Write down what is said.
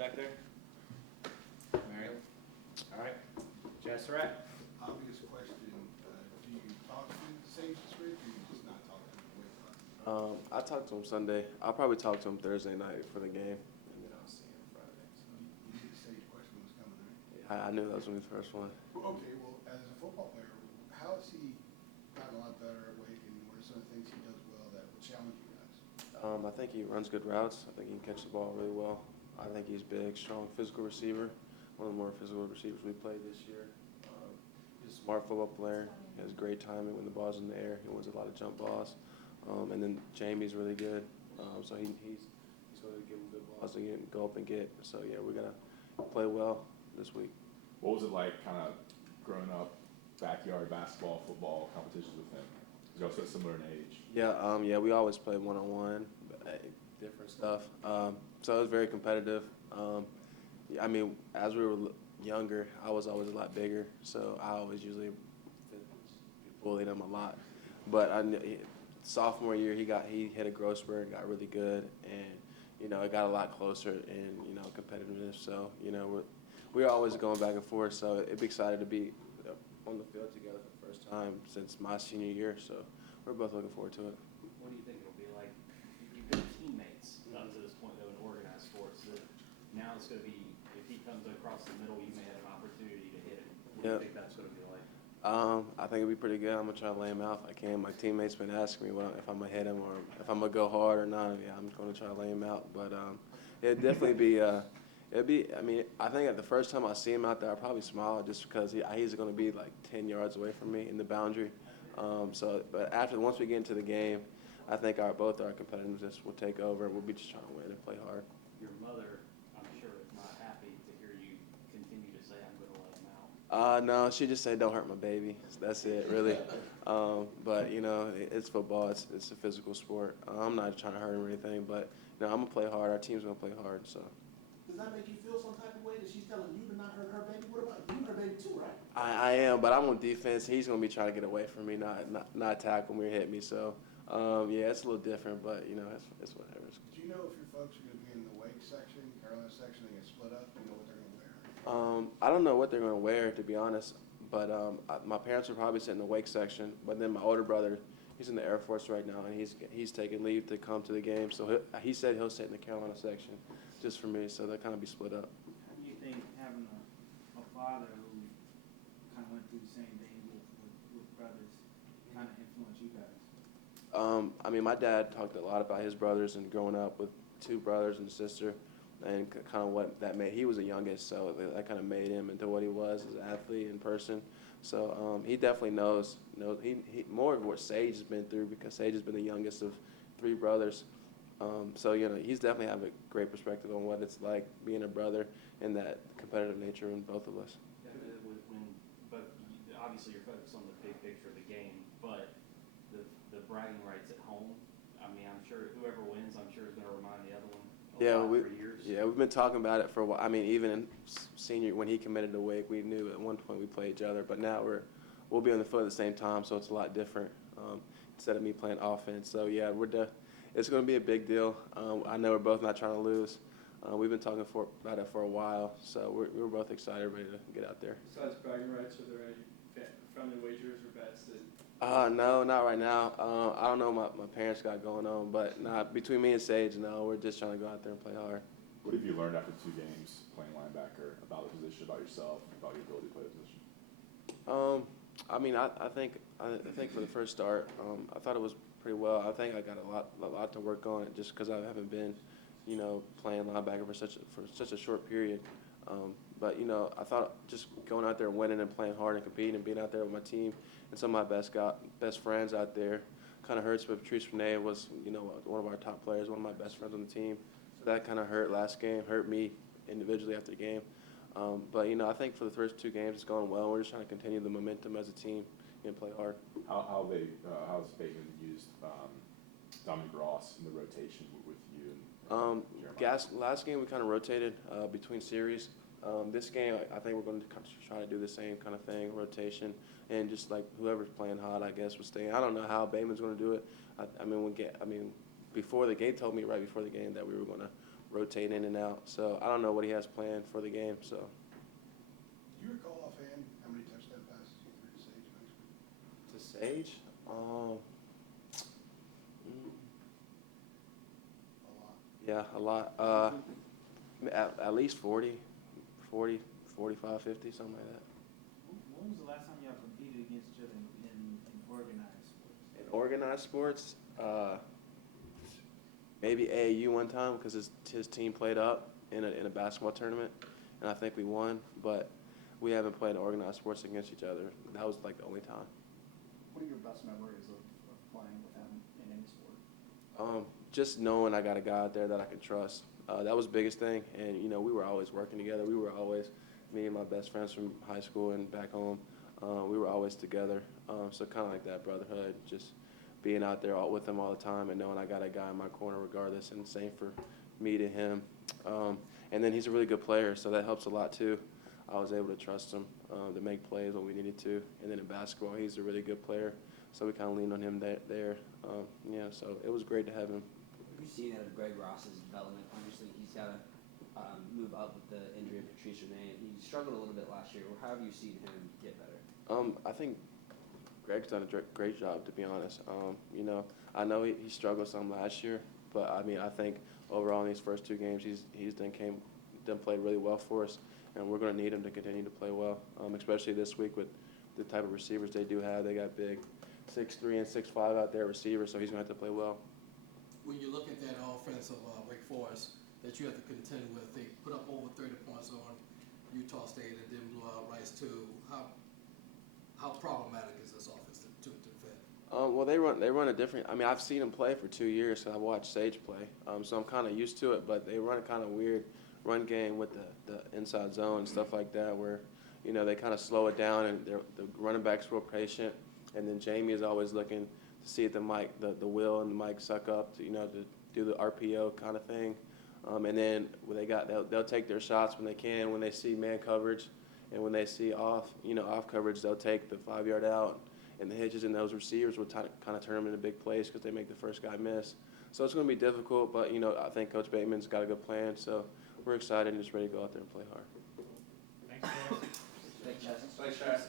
back there? Mary? All right. Chazz Surratt? Obvious question, do you talk to Sage this week, or you just not talk to him the way I talked to him Sunday. I'll probably talk to him Thursday night for the game, and then I'll see him Friday. You knew the Sage question was coming, right? I knew that was going to be the first one. Okay, well, as a football player, how has he gotten a lot better at weight, and what are some of the things he does well that will challenge you guys? I think he runs good routes. I think he can catch the ball really well. I think he's big, strong, physical receiver. One of the more physical receivers we played this year. He's a smart football player. He has great timing when the ball's in the air. He wins a lot of jump balls. And then Jamie's really good. So he's going to give him good balls to go up and get. So, yeah, we're going to play well this week. What was it like kind of growing up, backyard basketball, football competitions with him? Because you're also similar in age. Yeah, we always played one-on-one, different stuff. So it was very competitive. I mean, as we were younger, I was always a lot bigger, so I always usually bullied him a lot. But sophomore year, he hit a growth spurt and got really good, and it got a lot closer in competitiveness. So we're always going back and forth. So it'd be excited to be on the field together for the first time since my senior year. So we're both looking forward to it. What do you think it'll be like? You've been teammates up to this point, though, in organized sports. Now it's going to be, if he comes across the middle, you may have an opportunity to hit him. What do you think that's going to be like? I think it'll be pretty good. I'm going to try to lay him out if I can. My teammates been asking me if I'm going to hit him or if I'm going to go hard or not. Yeah, I'm going to try to lay him out. But it'd definitely be I mean, I think at the first time I see him out there, I'll probably smile just because he's going to be like 10 yards away from me in the boundary. But once we get into the game, I think both our competitiveness will take over, and we'll be just trying to win and play hard. Your mother, I'm sure, is not happy to hear you continue to say, I'm going to let him out. No, she just said, don't hurt my baby. That's it, really. But, it's football. It's a physical sport. I'm not trying to hurt him or anything, but, I'm going to play hard. Our team's going to play hard, so. Does that make you feel some type of way that she's telling you to not hurt her baby? What about you, her baby too, right? I am, but I'm on defense. He's going to be trying to get away from me, not tackle me or hit me. So, yeah, it's a little different, but, it's whatever. Do you know if your folks are going to be in the Wake section, Carolina section, they get split up? Do you know what they're going to wear? I don't know what they're going to wear, to be honest, but my parents will probably sit in the Wake section. But then my older brother, he's in the Air Force right now, and he's taking leave to come to the game. So he said he'll sit in the Carolina section just for me, so they'll kind of be split up. How do you think having a father who kind of went through the same thing with brothers kind of influenced you guys? I mean, my dad talked a lot about his brothers and growing up with two brothers and a sister, and kind of what that made. He was the youngest, so that kind of made him into what he was as an athlete in person. So he definitely knows he more of what Sage has been through, because Sage has been the youngest of three brothers. So he's definitely have a great perspective on what it's like being a brother and that competitive nature in both of us. But obviously you're focused on the big picture of the game, but the bragging rights at home, I mean, I'm sure whoever wins, I'm sure is going to remind the other one for years. Yeah, we've been talking about it for a while. I mean, even in senior, when he committed to Wake, we knew at one point we played each other, but now we'll be on the field at the same time, so it's a lot different instead of me playing offense. So, yeah, it's going to be a big deal. I know we're both not trying to lose. We've been talking about it for a while, so we're both excited, ready to get out there. Besides bragging rights, are there any friendly wagers or bets that? No, not right now. I don't know what my parents got going on, but between me and Sage, no, we're just trying to go out there and play hard. What have you learned after 2 games playing linebacker about the position, about yourself, about your ability to play the position? I mean, I think for the first start, I thought it was pretty well. I think I got a lot to work on, just because I haven't been, playing linebacker for such a short period. But I thought just going out there and winning and playing hard and competing and being out there with my team and some of my best friends out there kind of hurts. But Patrice Renee was one of our top players, one of my best friends on the team. So that kind of hurt me individually after the game. But I think for the first 2 games it's going well. We're just trying to continue the momentum as a team and play hard. How's Bateman used Dominic Ross in the rotation with you and Jeremiah? Last game we kind of rotated between series. This game I think we're going to kind of try to do the same kind of thing, rotation, and just like whoever's playing hot, I guess, will stay. I don't know how Bateman's going to do it. I mean, before the game, told me right before the game that we were going to rotate in and out. So I don't know what he has planned for the game. So Do you recall offhand how many touchdown passes you threw to Sage next week? to Sage, A lot. yeah, a lot. At least 40, 45, 50, something like that. When was the last time y'all competed against each other in organized sports? In organized sports, maybe AAU one time because his team played up in a basketball tournament, and I think we won. But we haven't played in organized sports against each other. That was like the only time. What are your best memories of playing with him in any sport? Just knowing I got a guy out there that I can trust. That was the biggest thing. And, we were always working together. We were always, me and my best friends from high school and back home, we were always together. So kind of like that brotherhood, just being out there with him all the time and knowing I got a guy in my corner regardless, and same for me to him. And then he's a really good player, so that helps a lot too. I was able to trust him to make plays when we needed to. And then in basketball, he's a really good player, so we kind of leaned on him there. So it was great to have him. Have you seen out of Greg Ross's development? Obviously, he's got to move up with the injury of Patrice Renee. He struggled a little bit last year. How have you seen him get better? I think Greg's done a great job, to be honest. I know he struggled some last year, but I think overall in these first two games, he's done played really well for us, and we're going to need him to continue to play well, especially this week with the type of receivers they do have. They got big 6'3" and 6'5" out there receivers, so he's going to have to play well. When you look at that offense of Wake Forest that you have to contend with, they put up over 30 points on Utah State and then blew out Rice too. How problematic is this offense to defend? Well, they run a different. I've seen them play for 2 years, so I've watched Sage play, so I'm kind of used to it. But they run a kind of weird run game with the inside zone and stuff like that, where they kind of slow it down, and the running back's real patient, and then Jamie is always looking to see if the Will and the Mike suck up to do the RPO kind of thing, and then when they'll take their shots when they can, when they see man coverage, and when they see off coverage, they'll take the 5-yard out, and the hitches in those receivers will kind of turn them into big plays because they make the first guy miss. So it's going to be difficult, but I think Coach Bateman's got a good plan, so we're excited and just ready to go out there and play hard. Thanks, guys. Thanks, Chazz. Thanks, Chazz.